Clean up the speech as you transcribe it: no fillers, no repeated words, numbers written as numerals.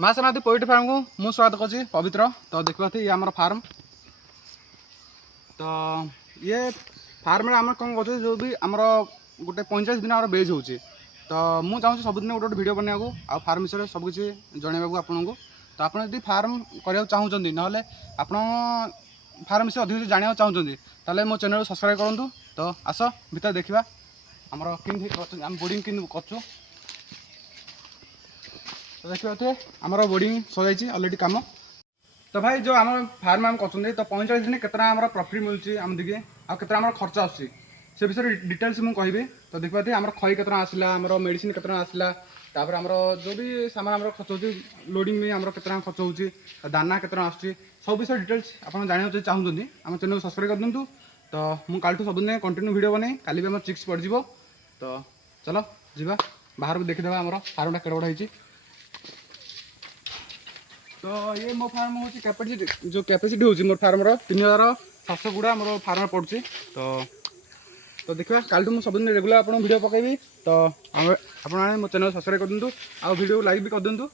माँ सेनापति poultry farm को मुझे स्वागत करुँच पवित्र। तो देखा ये आम फार्म। तो ये फार्म में आम कौन कर जो भी आम गोटे 45 दिन बेज हो। तो मुझे चाहूँ सबुदिन गोटे गोटे भिडियो बनाया आ फार्म विषय सबकि जनवाक आपको। तो आप फार्म करने चाहूँगी ना आप फार्म विषय अधिक जानवा चाहूँगी ताले मो चैनल सब्सक्राइब करूँ। तो आस भर देखा आम बोर्डिंग कि कर। तो देखिए आम बोर्डिंग सजाई अलरेडी कम। तो भाई जो आम फार्म आम कर तो 45 दिन केतना आम प्रॉफिट मिलूँ आम दिखे आम खर्च आसे विषय डिटेल्स मुझे कहि। तो देखिए आम खई केतना आसला आम मेडिसिन केतना आसला तापर आम जो भी सामान आम खर्च हो लोडिंग में आम केतना खर्च हो दाना केतना आस सब विषय डिटेल्स आप जानते चाहूँगी आम चैनल सब्सक्राइब कर दिंतु। तो मुझे कालू सबुदिन कंटिन्यू वीडियो बने काली भी आम चिक्स पड़ जाव। तो चलो जीवा बाहर को देखीदे आम फार्मटा केड़े बड़ा होती। तो ये मो फार्म हूँ कैपेसिटी जो कैपेसिटी हूँ मोर फार्म 3700 गुड़ा मोर फार्म पड़ुଛି। तो देखा कालू मुझे सबुदिन रेगुलर आप वीडियो पकेबी। तो आप मो चैनल सब्सक्राइब कर दिंतु आ वीडियो लाइक भी कर दिंतु।